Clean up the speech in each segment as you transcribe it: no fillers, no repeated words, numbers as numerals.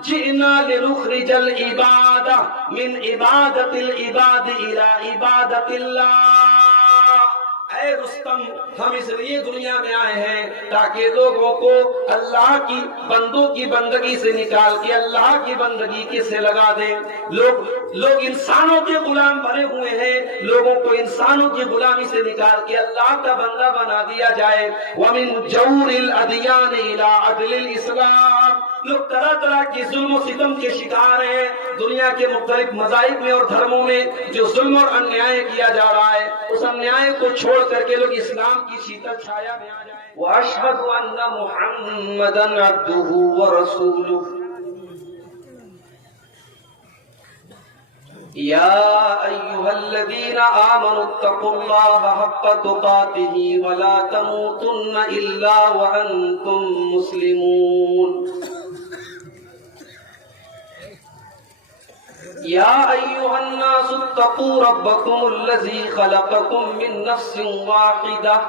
جئنا لنخرج العباد من عبادت العباد الى عبادت اللہ۔ اے رستم، ہم اس لیے دنیا میں آئے ہیں تاکہ لوگوں کو اللہ کی بندوں کی بندگی سے نکال کے اللہ کی بندگی کے سے لگا دیں۔ لوگ انسانوں کے غلام بنے ہوئے ہیں، لوگوں کو انسانوں کی غلامی سے نکال کے اللہ کا بندہ بنا دیا جائے۔ وَمِن جَوْرِ الْأَدْيَانِ إِلَىٰ عَدْلِ الْإِسْلَامِ۔ لوگ طرح طرح کی ظلم و ستم کے شکار ہیں۔ دنیا کے مختلف مذاہب میں اور دھرموں میں جو ظلم اور انیائے کیا جا رہا ہے، اس انیائے کو چھوڑ کر کے لوگ اسلام کی شیتل چھایا میں آ جائیں۔ وَأَشْهَدُ أَنَّ مُحَمَّدًا عَبْدُهُ وَرَسُولُهُ۔ يَا أَيُّهَا الَّذِينَ آمَنُوا اتَّقُوا اللَّهَ حَقَّ تُقَاتِهِ وَلَا تَمُوتُنَّ إِلَّا وَأَنتُم مُّسْلِمُونَ۔ يَا أَيُّهَا النَّاسُ اتَّقُوا رَبَّكُمُ الَّذِي خَلَقَكُم مِّن نَّفْسٍ وَاحِدَةٍ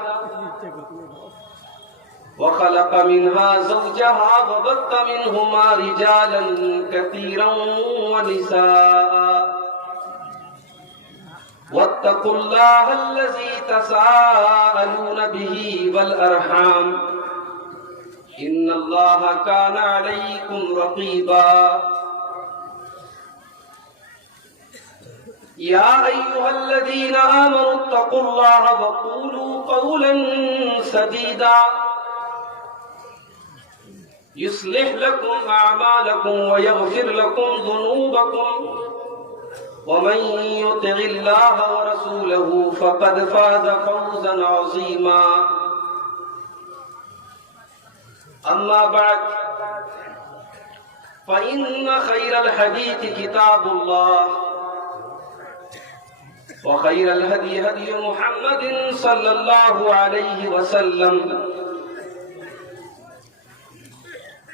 وَخَلَقَ مِنْهَا زَوْجَهَا وَبَثَّ مِنْهُمَا رِجَالًا كَثِيرًا وَنِسَاءً وَاتَّقُوا اللَّهَ الَّذِي تَسَاءَلُونَ بِهِ وَالْأَرْحَامَ إِنَّ اللَّهَ كَانَ عَلَيْكُمْ رَقِيبًا۔ يَا أَيُّهَا الَّذِينَ آمَنُوا اتَّقُوا اللَّهَ وَقُولُوا قَوْلًا سَدِيدًا يُصْلِحْ لَكُمْ أَعْمَالَكُمْ وَيَغْفِرْ لَكُمْ ذُنُوبَكُمْ وَمَن يُطِعِ اللَّهَ وَرَسُولَهُ فَقَدْ فَازَ فَوْزًا عَظِيمًا۔ أما بعد فإن خير الحديث كتاب الله وخير الهدي هدي محمد صلى الله عليه وسلم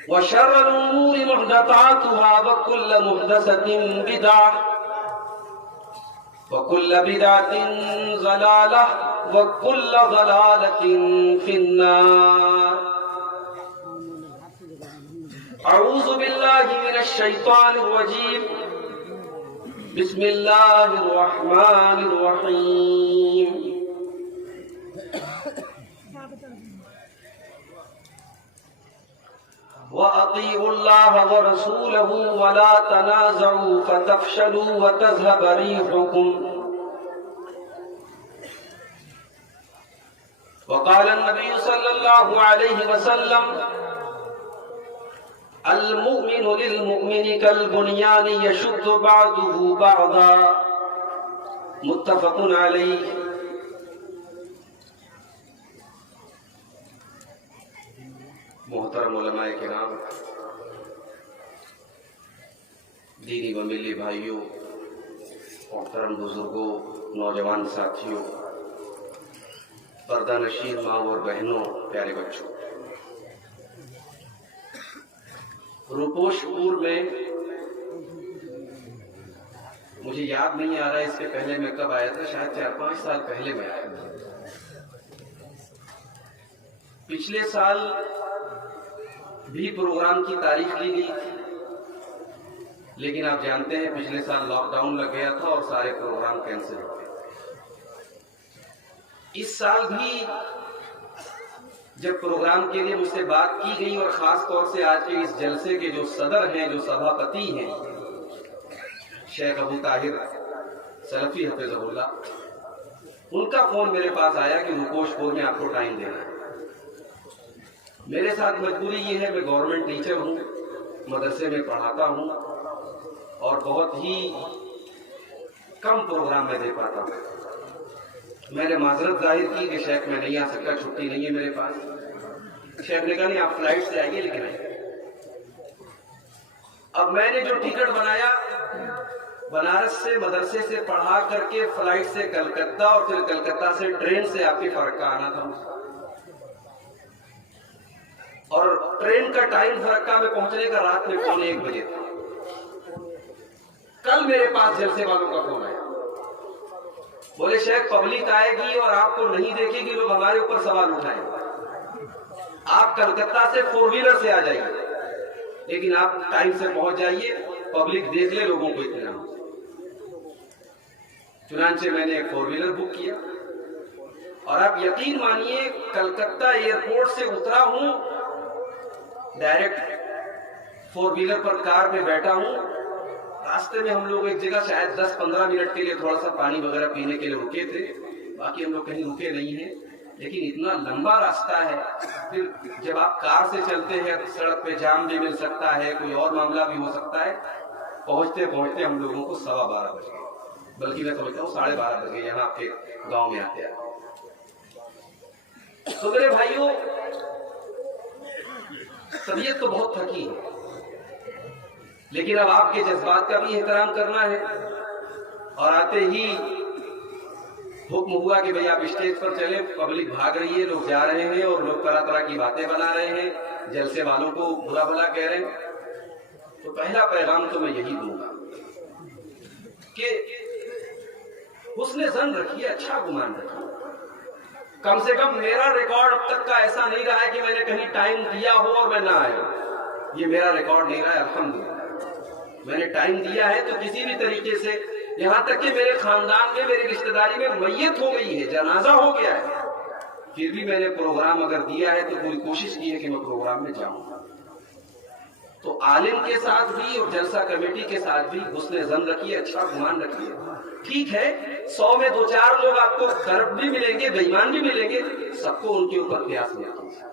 وشر الأمور محدثاتها وكل محدثة بدعة وكل بدعة ضلالة وكل ضلالة في النار۔ أعوذ بالله من الشيطان الرجيم، بسم الله الرحمن الرحيم۔ وَأَطِيعُوا اللَّهَ وَرَسُولَهُ وَلَا تَنَازَعُوا فَتَفْشَلُوا وَتَذْهَبَ رِيحُكُمْ وقال النبي صلى الله عليه وسلم المؤمن للمؤمن كالبنيان يشد بعضه بعضا متفق عليه۔ محترم علماء کرام، دینی و ملی بھائیوں، محترم بزرگوں، نوجوان ساتھیوں، پردہ نشین ماں اور بہنوں، پیارے بچوں، روپوش پور میں مجھے یاد نہیں آ رہا ہے اس سے پہلے میں کب آیا تھا، شاید 4-5 سال پہلے میں آیا تھا۔ پچھلے سال بھی پروگرام کی تاریخ لی گئی تھی، لیکن آپ جانتے ہیں پچھلے سال لاک ڈاؤن لگ گیا تھا اور سارے پروگرام کینسل ہو گئے۔ اس سال بھی جب پروگرام کے لیے مجھ سے بات کی گئی اور خاص طور سے آج کے اس جلسے کے جو صدر ہیں، جو سبھاپتی ہیں، شیخ ابو طاہر سلفی حفظہ اللہ، ان کا فون میرے پاس آیا کہ روپوش پور میں آپ کو ٹائم دینا ہے۔ میرے ساتھ مجبوری یہ ہے، میں گورنمنٹ ٹیچر ہوں، مدرسے میں پڑھاتا ہوں اور بہت ہی کم پروگرام میں دے پاتا ہوں۔ میں نے معذرت ظاہر کی کہ شیخ میں نہیں آ سکتا، چھٹی نہیں ہے میرے پاس۔ شیخ نے کہا نہیں آپ فلائٹ سے آئیے، لیکن آئیے۔ اب میں نے جو ٹکٹ بنایا بنارس سے مدرسے سے پڑھا کر کے فلائٹ سے کلکتہ اور پھر کلکتہ سے ٹرین سے آپ کے فرقہ آنا تھا، اور ٹرین کا ٹائم فرقہ میں پہنچنے کا رات میں 1:15 بجے تھا۔ کل میرے پاس جلسے والوں کا فون آیا، بولے شیخ پبلک آئے گی اور آپ کو نہیں دیکھے گی، لوگ ہمارے اوپر سوال اٹھائیں گے، آپ کلکتہ سے 4 ویلر سے آ جائیں گے، لیکن آپ ٹائم سے پہنچ جائیے، پبلک دیکھ لے، لوگوں کو اتنا ہو۔ چنانچہ میں نے ایک 4 ویلر بک کیا، اور آپ یقین مانیے کلکتہ ایئرپورٹ سے اترا ہوں، ڈائریکٹ 4 ویلر پر کار میں بیٹھا ہوں، راستے میں ہم لوگ ایک جگہ شاید 10-15 منٹ کے لیے تھوڑا سا پانی وغیرہ پینے کے لیے رکے تھے، باقی ہم لوگ کہیں رکے نہیں ہیں، لیکن اتنا لمبا راستہ ہے، پھر جب آپ کار سے چلتے ہیں سڑک پہ جام بھی مل سکتا ہے، کوئی اور معاملہ بھی ہو سکتا ہے، پہنچتے پہنچتے ہم لوگوں کو 12:15 بج گئے، بلکہ میں سمجھتا ہوں 12:30 بج گئے یہاں آپ کے گاؤں میں آتے ہیں۔ تو میرے بھائیوں، طبیعت تو بہت تھکی ہے، لیکن اب آپ کے جذبات کا بھی احترام کرنا ہے، اور آتے ہی حکم ہوا کہ بھئی آپ اسٹیج پر چلیں، پبلک بھاگ رہی ہے، لوگ جا رہے ہیں اور لوگ طرح طرح کی باتیں بنا رہے ہیں، جلسے والوں کو بھلا بھلا کہہ رہے ہیں۔ تو پہلا پیغام تو میں یہی دوں گا کہ حسن ظن رکھیے، اچھا گمان رکھیے۔ کم سے کم میرا ریکارڈ اب تک کا ایسا نہیں رہا ہے کہ میں نے کہیں ٹائم دیا ہو اور میں نہ آیا، یہ میرا ریکارڈ نہیں رہا ہے، الحمدللہ۔ میں نے ٹائم دیا ہے تو کسی بھی طریقے سے، یہاں تک کہ میرے خاندان میں، میری رشتہ داری میں میت ہو گئی ہے، جنازہ ہو گیا ہے، پھر بھی میں نے پروگرام اگر دیا ہے تو پوری کوشش کی ہے کہ میں پروگرام میں جاؤں۔ تو عالم کے ساتھ بھی اور جلسہ کمیٹی کے ساتھ بھی حسن ظن رکھیے، اچھا گمان رکھیے۔ ٹھیک ہے 100 میں 2-4 لوگ آپ کو کرپٹ بھی ملیں گے، بے ایمان بھی ملیں گے، سب کو ان کے اوپر قیاس نہ کیجیے۔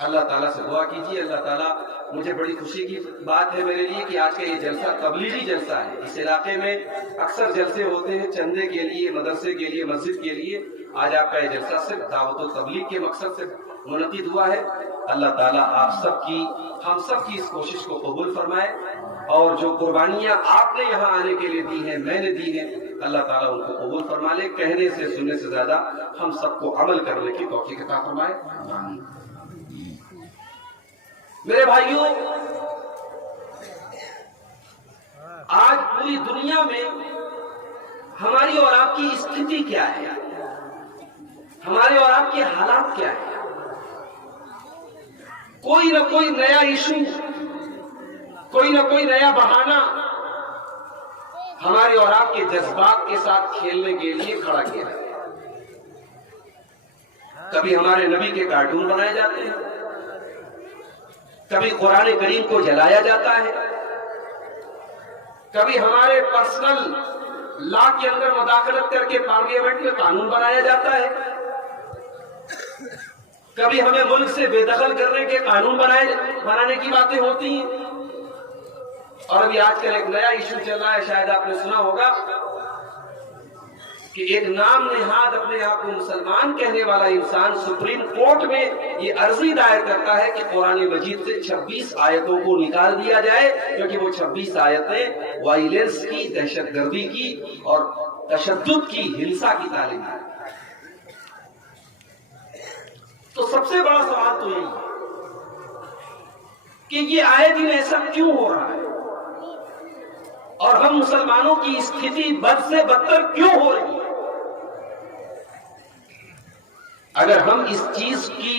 اللہ تعالیٰ سے دعا کیجیے، اللہ تعالیٰ، مجھے بڑی خوشی کی بات ہے میرے لیے کہ آج کا یہ جلسہ تبلیغی جلسہ ہے۔ اس علاقے میں اکثر جلسے ہوتے ہیں چندے کے لیے، مدرسے کے لیے، مسجد کے لیے، آج آپ کا یہ جلسہ صرف دعوت و تبلیغ کے مقصد سے منعقد ہوا ہے۔ اللہ تعالیٰ آپ سب کی، ہم سب کی اس کوشش کو قبول فرمائے، اور جو قربانیاں آپ نے یہاں آنے کے لیے دی ہیں، میں نے دی ہیں، اللہ تعالیٰ ان کو قبول فرما لے۔ کہنے سے سننے سے زیادہ ہم سب کو عمل کرنے کی توفیق عطا فرمائے۔ آمین۔ میرے بھائیوں، آج پوری دنیا میں ہماری اور آپ کی استھتی کیا ہے، ہمارے اور آپ کے حالات کیا ہے؟ کوئی نہ کوئی نیا ایشو، کوئی نہ کوئی نیا بہانہ ہمارے اور آپ کے جذبات کے ساتھ کھیلنے کے لیے کھڑا کیا ہے۔ کبھی ہمارے نبی کے کارٹون بنائے جاتے ہیں، کبھی قرآن کریم کو جلایا جاتا ہے، کبھی ہمارے پرسنل لا کے اندر مداخلت کر کے پارلیمنٹ میں قانون بنایا جاتا ہے، کبھی ہمیں ملک سے بے دخل کرنے کے قانون بنانے کی باتیں ہوتی ہیں، اور ابھی آج کل ایک نیا ایشو چل رہا ہے، شاید آپ نے سنا ہوگا کہ ایک نام نہاد اپنے آپ کو مسلمان کہنے والا انسان سپریم کورٹ میں یہ عرضی دائر کرتا ہے کہ قرآن مجید سے 26 آیتوں کو نکال دیا جائے، کیونکہ وہ 26 آیتیں وائلنس کی، دہشت گردی کی اور تشدد کی، ہنسا کی تعلیم ہے۔ تو سب سے بڑا سوال تو یہی ہے کہ یہ آئے دن ایسا کیوں ہو رہا ہے، اور ہم مسلمانوں کی استھتی بد سے بدتر کیوں ہو رہی ہے؟ اگر ہم اس چیز کی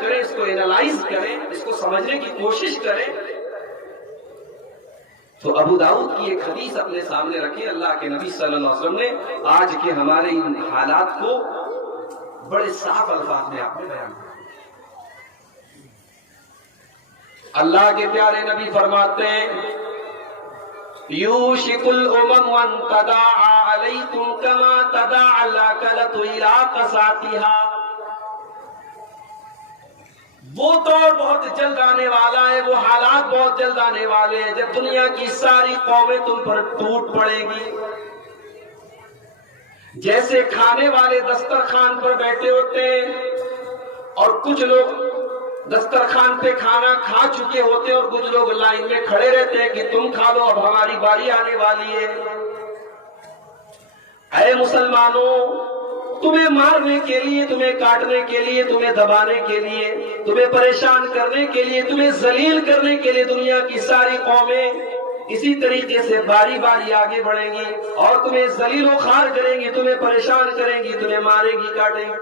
کریں, اس کو اینالائز کریں, اس کو سمجھنے کی کوشش کریں, تو ابو داؤد کی ایک حدیث اپنے سامنے رکھیں. اللہ کے نبی صلی اللہ علیہ وسلم نے آج کے ہمارے ان حالات کو بڑے صاف الفاظ میں آپ نے بیان کیا. اللہ کے پیارے نبی فرماتے ہیں یوشک الامم ان تداعى علیکم کما تداعى الاکلۃ الی قصاتها. وہ دور بہت جلد آنے والا ہے, وہ حالات بہت جلد آنے والے ہیں جب دنیا کی ساری قومیں تم پر ٹوٹ پڑیں گی. جیسے کھانے والے دسترخوان پر بیٹھے ہوتے ہیں اور کچھ لوگ دسترخوان پہ کھانا کھا چکے ہوتے ہیں اور کچھ لوگ لائن میں کھڑے رہتے ہیں کہ تم کھا لو, اب ہماری باری آنے والی ہے. اے مسلمانوں, تمہیں مارنے کے لیے, تمہیں کاٹنے کے لیے, تمہیں دبانے کے لیے, تمہیں پریشان کرنے کے لیے, تمہیں ذلیل کرنے کے لیے دنیا کی ساری قومیں اسی طریقے سے باری باری آگے بڑھیں گی اور تمہیں ذلیل و خوار کریں گی, تمہیں پریشان کریں گی, تمہیں ماریں گی, کاٹیں گی.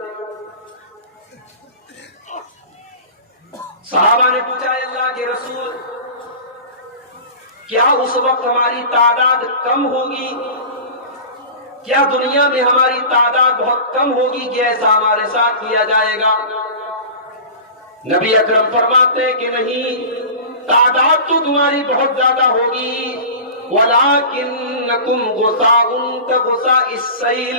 صحابہ نے پوچھا اے اللہ کے رسول کیا اس وقت ہماری تعداد کم ہوگی؟ کیا دنیا میں ہماری تعداد بہت کم ہوگی کہ ایسا ہمارے ساتھ کیا جائے گا؟ نبی اکرم فرماتے ہیں کہ نہیں، تعداد تو تمہاری بہت زیادہ ہوگی، وَلَٰكِنَّكُمْ غُثَاءٌ كَغُثَاءِ السَّيْلِ،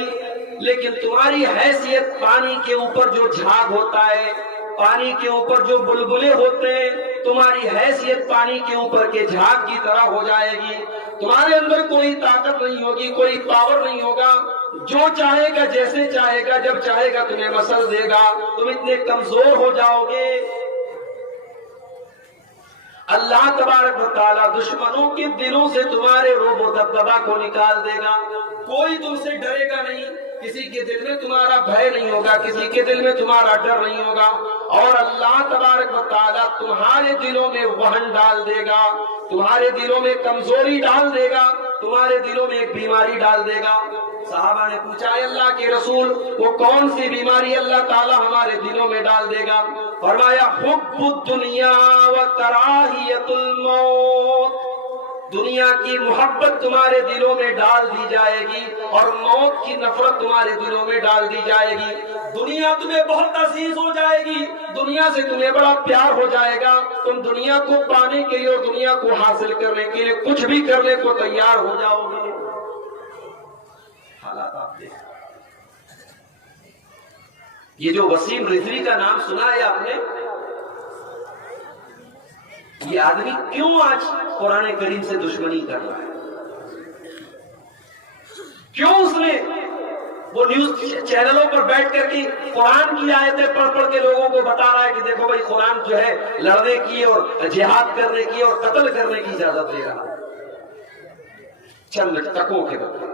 لیکن تمہاری حیثیت پانی کے اوپر جو جھاگ ہوتا ہے، پانی کے اوپر جو بلبلے ہوتے ہیں، تمہاری حیثیت پانی کے اوپر کے جھاگ کی طرح ہو جائے گی۔ تمہارے اندر کوئی طاقت نہیں ہوگی، کوئی پاور نہیں ہوگا، جو چاہے گا جیسے چاہے گا جب چاہے گا تمہیں مسل دے گا، تم اتنے کمزور ہو جاؤ گے۔ اللہ تبارک و تعالیٰ دشمنوں کے دلوں سے تمہارے رعب و دبدبہ کو نکال دے گا، کوئی تم سے ڈرے گا نہیں، کسی کے دل میں تمہارا بھے نہیں ہوگا، کسی کے دل میں تمہارا ڈر نہیں ہوگا، اور اللہ تبارک و تعالیٰ تمہارے دلوں میں وہن ڈال دے گا، تمہارے دلوں میں کمزوری ڈال دے گا، تمہارے دلوں میں ایک بیماری ڈال دے گا۔ صحابہ نے پوچھا اے اللہ کے رسول وہ کون سی بیماری اللہ تعالیٰ ہمارے دلوں میں ڈال دے گا؟ فرمایا حب الدنیا و کراہیت الموت، دنیا کی محبت تمہارے دلوں میں ڈال دی جائے گی اور موت کی نفرت تمہارے دلوں میں ڈال دی جائے گی۔ دنیا تمہیں بہت عزیز ہو جائے گی، دنیا سے تمہیں بڑا پیار ہو جائے گا، تم دنیا کو پانے کے لیے اور دنیا کو حاصل کرنے کے لیے کچھ بھی کرنے کو تیار ہو جاؤ گے۔ حالات آپ دیکھیں، یہ جو وسیم رضوی کا نام سنا ہے آپ نے، یہ آدمی کیوں آج قرآن کریم سے دشمنی کر رہا ہے؟ کیوں اس نے وہ نیوز چینلوں پر بیٹھ کر کے قرآن کی آیتیں پڑھ پڑھ کے لوگوں کو بتا رہا ہے کہ دیکھو بھائی قرآن جو ہے لڑنے کی اور جہاد کرنے کی اور قتل کرنے کی اجازت دے رہا ہے، چند ٹکوں کے بدلے،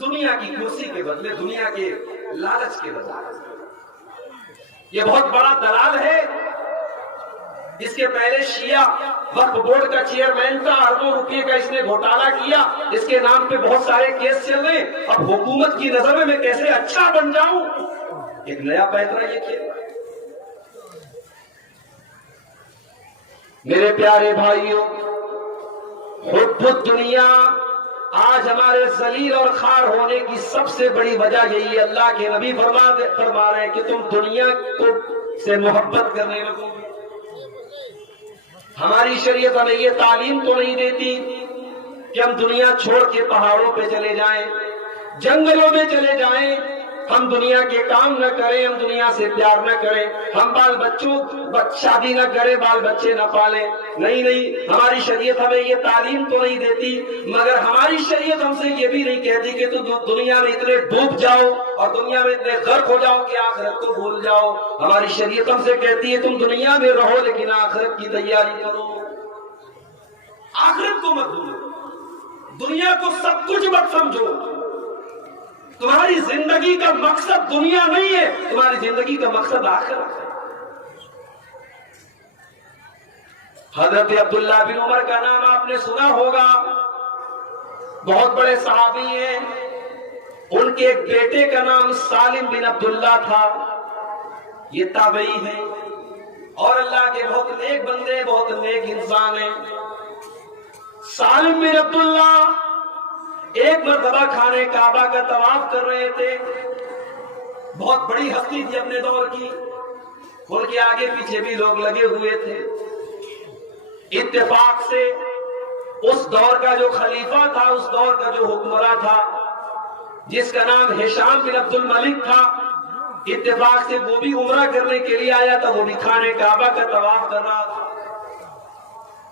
دنیا کی کرسی کے بدلے، دنیا کے لالچ کے بدلے۔ یہ بہت بڑا دلال ہے۔ اس کے پہلے شیعہ وقف بورڈ کا چیئرمین تھا، اربوں روپے کا اس نے گھوٹالہ کیا، اس کے نام پہ بہت سارے کیس چل رہے، اب حکومت کی نظر میں کیسے اچھا بن جاؤں، ایک نیا پیترا یہ کیا۔ میرے پیارے بھائیوں، حب الدنیا آج ہمارے ذلیل اور خوار ہونے کی سب سے بڑی وجہ یہی ہے۔ اللہ کے نبی فرما رہے ہیں کہ تم دنیا کو سے محبت کرنے لگو۔ ہماری شریعت ہمیں یہ تعلیم تو نہیں دیتی کہ ہم دنیا چھوڑ کے پہاڑوں پہ چلے جائیں، جنگلوں میں چلے جائیں، ہم دنیا کے کام نہ کریں، ہم دنیا سے پیار نہ کریں، ہم بال بچوں شادی نہ کریں، بال بچے نہ پالیں۔ نہیں، ہماری شریعت ہمیں یہ تعلیم تو نہیں دیتی، مگر ہماری شریعت ہم سے یہ بھی نہیں کہتی کہ تم دنیا میں اتنے ڈوب جاؤ اور دنیا میں اتنے غرق ہو جاؤ کہ آخرت کو بھول جاؤ۔ ہماری شریعت ہم سے کہتی ہے تم دنیا میں رہو لیکن آخرت کی تیاری کرو، آخرت کو مت بھولو، دنیا کو سب کچھ مت سمجھو۔ تمہاری زندگی کا مقصد دنیا نہیں ہے، تمہاری زندگی کا مقصد آخرت ہے۔ حضرت عبداللہ بن عمر کا نام آپ نے سنا ہوگا، بہت بڑے صحابی ہیں، ان کے ایک بیٹے کا نام سالم بن عبداللہ تھا، یہ تابعی ہیں اور اللہ کے بہت نیک بندے، بہت نیک انسان ہیں۔ سالم بن عبداللہ ایک مرتبہ خانے کعبہ کا طواف کر رہے تھے، بہت بڑی ہستی تھی اپنے دور کی، ان کے آگے پیچھے بھی لوگ لگے ہوئے تھے۔ اتفاق سے اس دور کا جو خلیفہ تھا، اس دور کا جو حکمراں تھا، جس کا نام ہشام بن عبد الملک تھا، اتفاق سے وہ بھی عمرہ کرنے کے لیے آیا تھا، وہ بھی خانے کعبہ کا طواف کر رہا تھا۔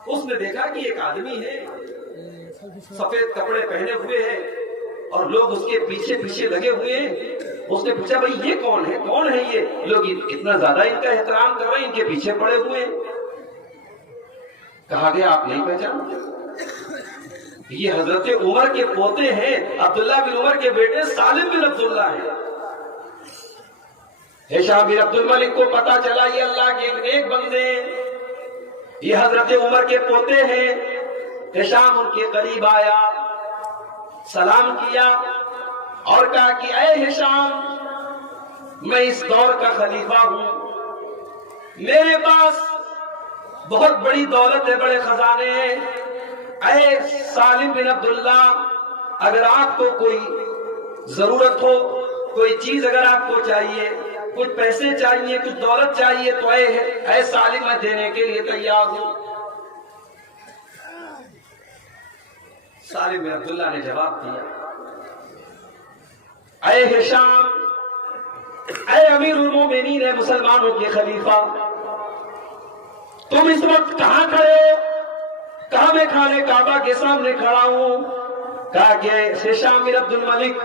اس نے دیکھا کہ ایک آدمی ہے، سفید کپڑے پہنے ہوئے ہیں اور لوگ اس کے پیچھے پیچھے لگے ہوئے ہیں۔ اس نے پوچھا بھائی یہ کون ہے، کون ہے یہ لوگ اتنا زیادہ ان کا احترام کر رہے ہیں، ان کے پیچھے پڑے ہوئے ہیں؟ کہا گیا آپ نہیں پہچانتے، یہ حضرت عمر کے پوتے ہیں، عبداللہ بن عمر کے بیٹے سالم بن عبداللہ ہیں۔ ہشام بن عبد الملک کو پتا چلا یہ اللہ کے ایک نیک بندے ہیں، یہ حضرت عمر کے پوتے ہیں۔ ہشام ان کے قریب آیا، سلام کیا اور کہا کہ اے ہشام، میں اس دور کا خلیفہ ہوں، میرے پاس بہت بڑی دولت ہے، بڑے خزانے ہیں۔ اے سالم بن عبداللہ، اگر آپ کو کوئی ضرورت ہو، کوئی چیز اگر آپ کو چاہیے، کچھ پیسے چاہیے، کچھ دولت چاہیے، تو اے سالم، میں دینے کے لیے تیار ہوں۔ سالم بن عبداللہ نے جواب دیا، اے ہشام، اے امیر المومنین، اے مسلمانوں کے خلیفہ، تم اس وقت کہاں کھڑے ہو؟ کہاں؟ میں خانے کعبہ کے سامنے کھڑا ہوں۔ کہا کہ ہشام بن عبد الملک،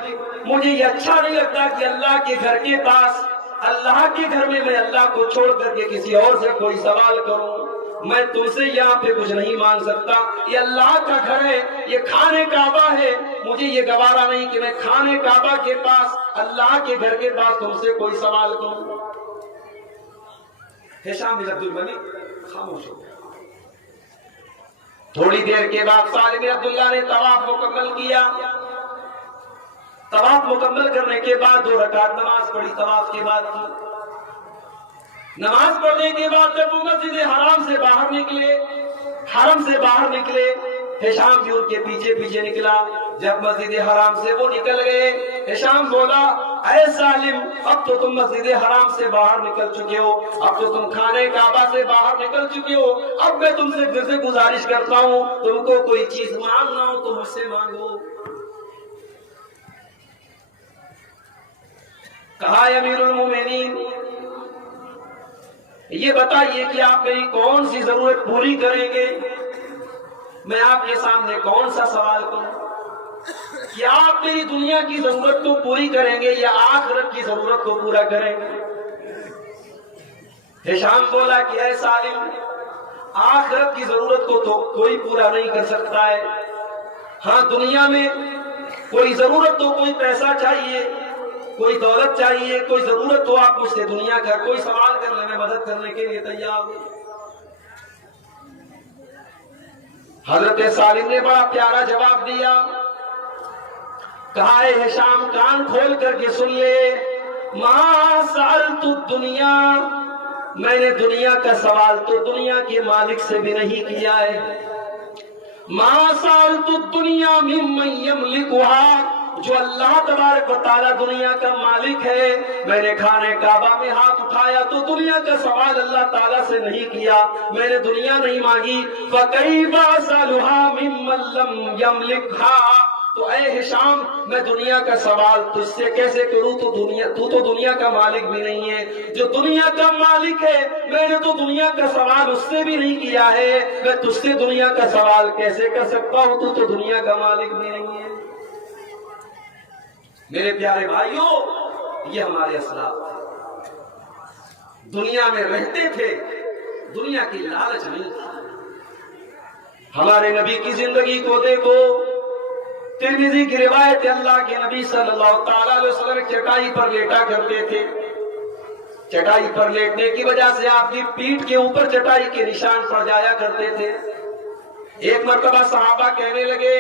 مجھے یہ اچھا نہیں لگتا کہ اللہ کے گھر کے پاس، اللہ کے گھر میں اللہ کو چھوڑ کر کے کسی اور سے کوئی سوال کروں۔ میں تم سے یہاں پہ کچھ نہیں مانگ سکتا، یہ اللہ کا گھر ہے، یہ خانے کعبہ ہے، مجھے یہ گوارا نہیں کہ میں خانے کعبہ کے پاس، اللہ کے گھر کے پاس تم سے کوئی سوال کروں۔ ہشام بن عبد الملک خاموش ہو گیا۔ تھوڑی دیر کے بعد سالم بن عبداللہ نے طواف مکمل کیا۔ طواف مکمل کرنے کے بعد 2 رکعت نماز پڑھی، طواف کے بعد کی۔ نماز پڑھنے کے بعد جب وہ مسجد حرام سے باہر نکلے، حرم سے باہر نکلے، ہشام بھی ان کے پیچھے پیچھے نکلا۔ جب مسجد حرام سے وہ نکل گئے، ہشام بولا، اے سالم، اب تو تم مسجد حرام سے باہر نکل چکے ہو، اب تو تم خانے کعبہ سے باہر نکل چکے ہو، اب میں تم سے پھر سے گزارش کرتا ہوں، تم کو کوئی چیز مانگنا ہو تو مجھ سے مانگو۔ کہا، امیر المومنین، یہ بتائیے کہ آپ میری کون سی ضرورت پوری کریں گے؟ میں آپ کے سامنے کون سا سوال کروں؟ کیا آپ میری دنیا کی ضرورت کو پوری کریں گے یا آخرت کی ضرورت کو پورا کریں گے؟ ہشام بولا کہ اے سالم، آخرت کی ضرورت کو تو کوئی پورا نہیں کر سکتا ہے، ہاں دنیا میں کوئی ضرورت تو، کوئی پیسہ چاہیے، کوئی دولت چاہیے، کوئی ضرورت تو آپ مجھ سے دنیا کا کوئی سوال کر لیں، میں مدد کرنے کے لیے تیار ہوں۔ حضرت سالم نے بڑا پیارا جواب دیا، کہا، اے ہشام، کان کھول کر کے سن لے، ما سألت الدنیا، میں نے دنیا کا سوال تو دنیا کے مالک سے بھی نہیں کیا ہے۔ ما سألت الدنیا ممن یملکها، جو اللہ تبارک و تعالیٰ دنیا کا مالک ہے، میں نے خانے کعبہ میں ہاتھ اٹھایا تو دنیا کا سوال اللہ تعالیٰ سے نہیں کیا، میں نے دنیا نہیں مانگی۔ فَكَيْفَ أَسْأَلُهَا مِمَّن لَّمْ يَمْلِكْهَا، تو اے ہشام، میں دنیا کا سوال تجھ سے کیسے کروں؟ تو دنیا کا مالک بھی نہیں ہے، جو دنیا کا مالک ہے میں نے تو دنیا کا سوال اس سے بھی نہیں کیا ہے، میں تجھ سے دنیا کا سوال کیسے کر سکتا ہوں؟ تو دنیا کا مالک بھی نہیں ہے۔ میرے پیارے بھائیوں، یہ ہمارے اسلاف تھے، دنیا میں رہتے تھے، دنیا کی لالچ نہیں تھی۔ ہمارے نبی کی زندگی کو دیکھو، ترمذی کی روایت ہے، اللہ کے نبی صلی اللہ تعالیٰ علیہ وسلم چٹائی پر لیٹا کرتے تھے۔ چٹائی پر لیٹنے کی وجہ سے آپ کی پیٹھ کے اوپر چٹائی کے نشان پڑ جایا کرتے تھے۔ ایک مرتبہ صحابہ کہنے لگے،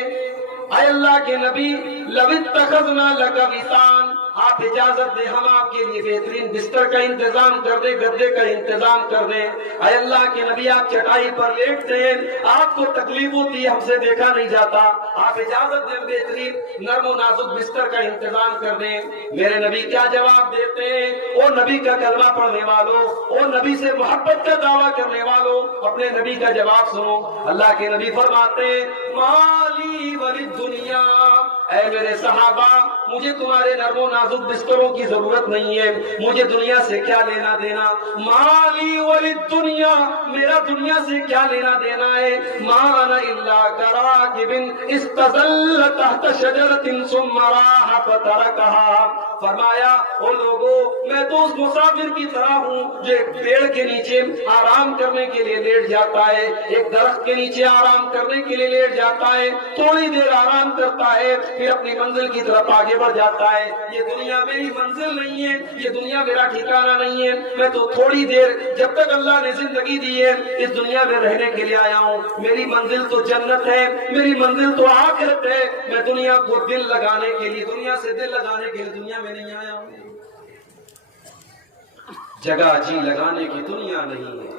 اے اللہ کے نبی، لَوِ اتَّخَذْنَا لَكَ وِطَانًا، آپ اجازت دیں ہم آپ کے لیے بہترین بستر کا انتظام کر دیں، گدے کا انتظام کر دیں۔ اے اللہ کے نبی، آپ چٹائی پر لیٹتے ہیں، آپ کو تکلیف ہوتی ہے، ہم سے دیکھا نہیں جاتا، آپ اجازت دیں بہترین نرم و نازک بستر کا انتظام کر دیں۔ میرے نبی کیا جواب دیتے ہیں؟ او نبی کا کلمہ پڑھنے والوں، او نبی سے محبت کا دعویٰ کرنے والوں، اپنے نبی کا جواب سنو۔ اللہ کے نبی فرماتے ہیں، مالی وللدنیا، اے میرے صحابہ، مجھے تمہارے نرم و نازک بستروں کی ضرورت نہیں ہے، مجھے دنیا سے کیا لینا دینا؟ مالی وللدنیا، میرا دنیا سے کیا لینا دینا ہے؟ ما انا الا کراکب استظل تحت شجرۃ ثم راح فترکها، فرمایا، او لوگوں، میں تو اس مسافر کی طرح ہوں جو ایک پیڑ کے نیچے آرام کرنے کے لیے لیٹ جاتا ہے، ایک درخت کے نیچے آرام کرنے کے لیے لیٹ جاتا ہے، تھوڑی دیر آرام کرتا ہے، پھر اپنی منزل کی طرف آگے بڑھ جاتا ہے۔ یہ دنیا میری منزل نہیں ہے، یہ دنیا میرا ٹھکانہ نہیں ہے، میں تو تھوڑی دیر، جب تک اللہ نے زندگی دی ہے، اس دنیا میں رہنے کے لیے آیا ہوں، میری منزل تو جنت ہے، میری منزل تو آخرت ہے، میں دنیا کو دل لگانے کے لیے، دنیا سے دل لگانے کے لیے دنیا میں نہیں آیا ہوں۔ جگہ جی لگانے کی دنیا نہیں ہے،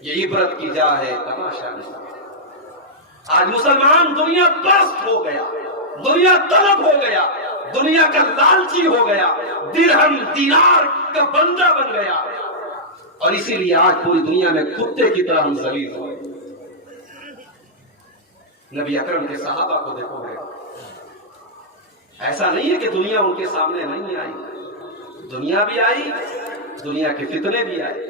یہ عبرت کی جا ہے، تماشا نہیں۔ آج مسلمان دنیا پرست ہو گیا، دنیا طلب ہو گیا، دنیا کا لالچی ہو گیا، درہم دینار کا بندہ بن گیا، اور اسی لیے آج پوری دنیا میں کتے کی طرح ہم ذلیل ہوئے۔ نبی اکرم کے صحابہ کو دیکھو گے، ایسا نہیں ہے کہ دنیا ان کے سامنے نہیں آئی، دنیا بھی آئی، دنیا کے فتنے بھی آئے۔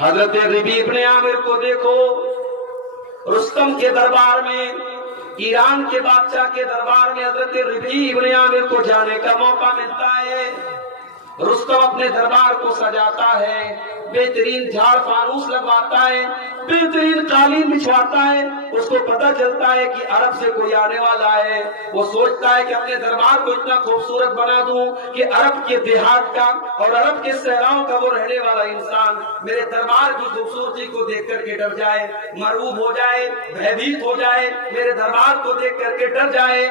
حضرت ربیع بن عامر کو دیکھو، رستم کے دربار میں، ایران کے بادشاہ کے دربار میں حضرت ربیع بن عامر کو جانے کا موقع ملتا ہے۔ رستم اپنے دربار کو سجاتا ہے، بہترین جھاڑ فانوس لگواتا ہے، بہترین قالین بچھواتا ہے۔ اس کو پتہ چلتا ہے کہ عرب سے کوئی آنے والا ہے، وہ سوچتا ہے کہ اپنے دربار کو اتنا خوبصورت بنا دوں کہ عرب کے دیہات کا اور عرب کے صحراؤں کا وہ رہنے والا انسان میرے دربار کی خوبصورتی کو دیکھ کر کے ڈر جائے، مرعوب ہو جائے، بھیبھیت ہو جائے، میرے دربار کو دیکھ کر کے ڈر جائے۔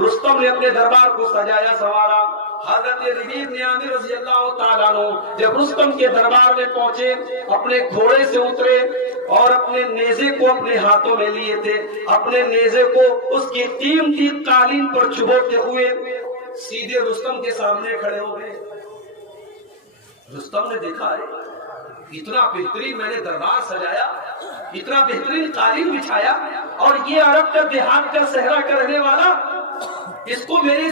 رستم نے اپنے دربار کو سجایا سنوارا۔ حضرت ربیع بن عامر رضی اللہ تعالیٰ عنہ جب رستم کے دربار میں پہنچے، اپنے گھوڑے سے اترے اور اپنے نیزے کو اپنے ہاتھوں میں لیے تھے، اپنے نیزے کو اس کی قیمتی قالین پر چبوتے ہوئے سیدھے رستم کے سامنے کھڑے ہو گئے۔ رستم نے دیکھا ہے اتنا بہترین میں نے دربار سجایا، اتنا بہترین قالین بچھایا، اور یہ عرب کا دیہات کا صحرا کا رہنے والا، اس کو میرے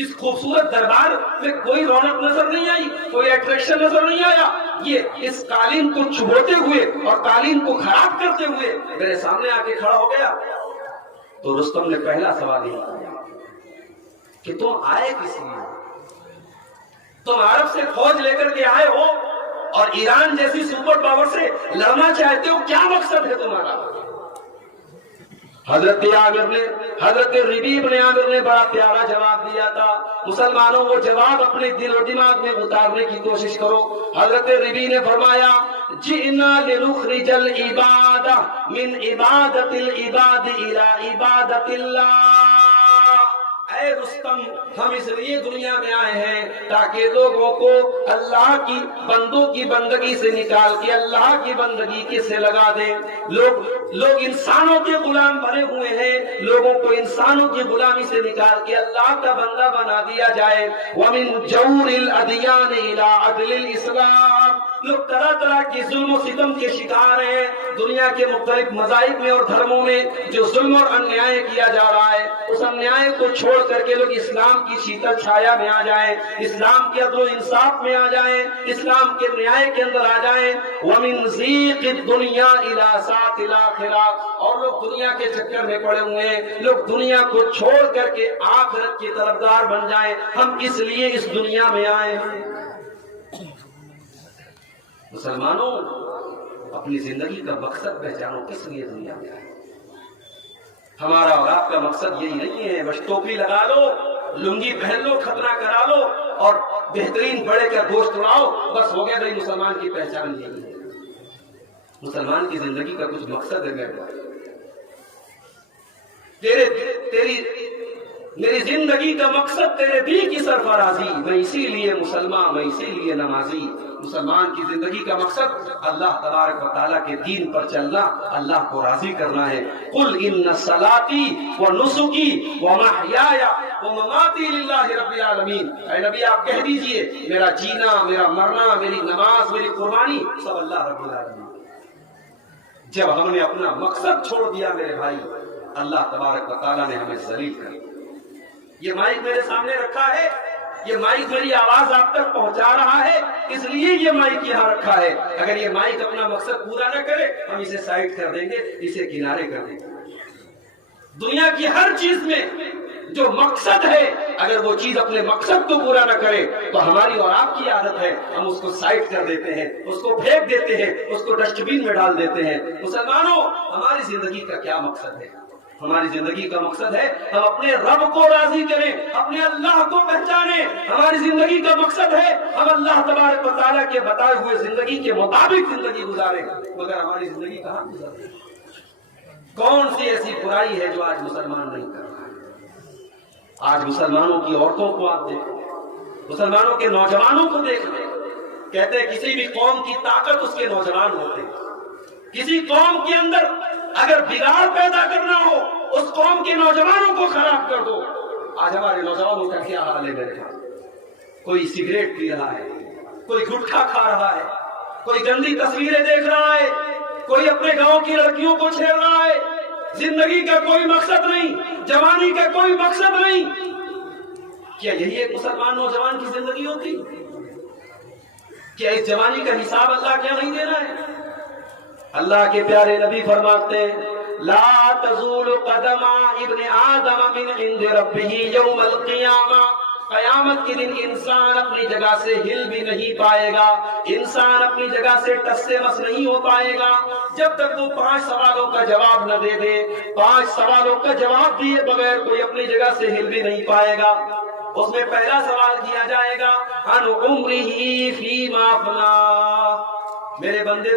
اس خوبصورت دربار میں کوئی رونق نظر نہیں آئی، کوئی اٹریکشن نظر نہیں آیا۔ یہ اس قالین کو چبوتے ہوئے اور قالین کو خراب کرتے ہوئے میرے سامنے آ کے کھڑا ہو گیا۔ تو رستم نے پہلا سوال یہ کیا کہ تم آئے کس لیے؟ تم عرب سے فوج لے کر کے آئے ہو اور ایران جیسی سپر پاور سے لڑنا چاہتے ہو، کیا مقصد ہے تمہارا؟ حضرت ربیع بن عامر نے بڑا پیارا جواب دیا تھا۔ مسلمانوں وہ جواب اپنے دل و دماغ میں اتارنے کی کوشش کرو۔ حضرت ربیع نے فرمایا جئنا لنخرج العباد من عبادت العباد الى عبادت اللہ۔ اے رستم، ہم اس لیے دنیا میں آئے ہیں تاکہ لوگوں کو اللہ کی بندوں کی بندگی سے نکال کے اللہ کی بندگی کے سے لگا دیں۔ لوگ انسانوں کے غلام بنے ہوئے ہیں، لوگوں کو انسانوں کی غلامی سے نکال کے اللہ کا بندہ بنا دیا جائے۔ وَمِن جَوْرِ الْأَدْيَانِ إِلَىٰ عَدْلِ الْإِسْلَامِ۔ لوگ طرح طرح کی ظلم و ستم کے شکار ہیں۔ دنیا کے مختلف مذاہب میں اور دھرموں میں جو ظلم اور انیائے کیا جا رہا ہے، اس انیائے کو چھوڑ کر کے لوگ اسلام کی شیتل چھایا میں آ جائیں، اسلام کے عدل و انصاف میں آ جائیں، اسلام کے نیائے کے اندر آ جائیں۔ وَمِن ضِيقِ الدُّنْيَا إِلَىٰ سَعَةِ الْآخِرَةِ۔ اور لوگ دنیا کے چکر میں پڑے ہوئے ہیں، لوگ دنیا کو چھوڑ کر کے آخرت کے طلبگار بن جائیں۔ ہم اس لیے اس دنیا میں آئے ہیں۔ مسلمانوں، اپنی زندگی کا مقصد پہچانو، کس لیے دنیا میں آئے۔ ہمارا اور آپ کا مقصد یہی نہیں ہے بس ٹوپی لگا لو، لنگی پہن لو، ختنہ کرا لو اور بہترین بڑے کا گوشت اڑاؤ، بس ہو گیا بھائی مسلمان کی پہچان یہی ہے۔ مسلمان کی زندگی کا کچھ مقصد ہے میرے میری زندگی کا مقصد تیرے دین کی سرفرازی، میں اسی لیے مسلمان، میں اسی لیے نمازی۔ مسلمان کی زندگی کا مقصد اللہ تبارک و تعالیٰ کے دین پر چلنا، اللہ کو راضی کرنا ہے۔ قل ان صلاتي ونسكي ومحياي ومماتي لله رب العالمین۔ اے نبی آپ کہہ دیجئے میرا جینا، میرا مرنا، میری نماز، میری قربانی سب اللہ رب العالمین۔ جب ہم نے اپنا مقصد چھوڑ دیا میرے بھائی، اللہ تبارک و تعالیٰ نے ہمیں ذلیل کر دیا۔ یہ مائک میرے سامنے رکھا ہے، یہ مائک میری آواز آپ تک پہنچا رہا ہے، اس لیے یہ مائک یہاں رکھا ہے۔ اگر یہ مائک اپنا مقصد پورا نہ کرے ہم اسے سائڈ کر دیں گے، اسے کنارے کر دیں گے۔ دنیا کی ہر چیز میں جو مقصد ہے، اگر وہ چیز اپنے مقصد کو پورا نہ کرے تو ہماری اور آپ کی عادت ہے ہم اس کو سائڈ کر دیتے ہیں، اس کو پھینک دیتے ہیں، اس کو ڈسٹ بین میں ڈال دیتے ہیں۔ مسلمانوں، ہماری زندگی کا کیا مقصد ہے؟ ہماری زندگی کا مقصد ہے ہم اپنے رب کو راضی کریں، اپنے اللہ کو پہچانیں۔ ہماری زندگی کا مقصد ہے ہم اللہ تبارک و تعالیٰ کے بتائے ہوئے زندگی کے مطابق زندگی گزاریں، مگر ہماری زندگی کہاں گزاریں؟ کون سی ایسی برائی ہے جو آج مسلمان نہیں کر رہا ہے؟ آج مسلمانوں کی عورتوں کو آپ دیکھیں، مسلمانوں کے نوجوانوں کو دیکھ لیں، کہتے ہیں کسی بھی قوم کی طاقت اس کے نوجوان ہوتے ہیں۔ کسی قوم کے اندر اگر بگاڑ پیدا کرنا ہو، اس قوم کے نوجوانوں کو خراب کر دو۔ آج ہمارے نوجوانوں کا کیا حال ہے میرے خیال؟ کوئی سگریٹ پی رہا ہے، کوئی گٹکھا کھا رہا ہے، کوئی گندی تصویریں دیکھ رہا ہے، کوئی اپنے گاؤں کی لڑکیوں کو چھیڑ رہا ہے۔ زندگی کا کوئی مقصد نہیں، جوانی کا کوئی مقصد نہیں۔ کیا یہی ایک مسلمان نوجوان کی زندگی ہوتی؟ کیا اس جوانی کا حساب اللہ کیا نہیں دے رہا ہے؟ اللہ کے پیارے نبی فرماتے ہیں لا تزول قدم ابن آدم من عند ربہ یوم القیامہ، قیامت کے دن انسان اپنی جگہ سے ہل بھی نہیں پائے گا، انسان اپنی جگہ سے ٹس سے مس نہیں ہو پائے گا جب تک وہ 5 سوالوں کا جواب نہ دے دے۔ 5 سوالوں کا جواب دیے بغیر کوئی اپنی جگہ سے ہل بھی نہیں پائے گا۔ اس میں پہلا سوال کیا جائے گا عن عمرہ فیما افنا، میرے بندے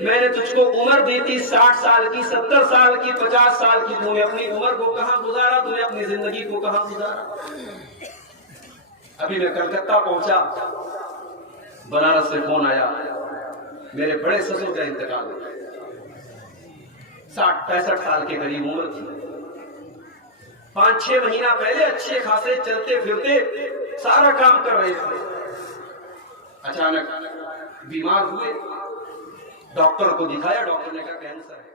میں نے تجھ کو عمر دی تھی 60 سال کی، 70 سال کی، 50 سال کی، تو نے اپنی عمر کو کہاں گزارا؟ تو نے اپنی زندگی کو کہاں گزارا؟ ابھی میں کلکتہ پہنچا، بنارس سے فون آیا، میرے بڑے سسر کا انتقال ہو گیا، 60-65 سال کے قریب عمر تھی۔ 5-6 مہینہ پہلے اچھے خاصے چلتے پھرتے سارا کام کر رہے تھے، اچانک بیمار ہوئے، ڈاکٹر کو دکھایا، ڈاکٹر نے کہا کینسر ہے۔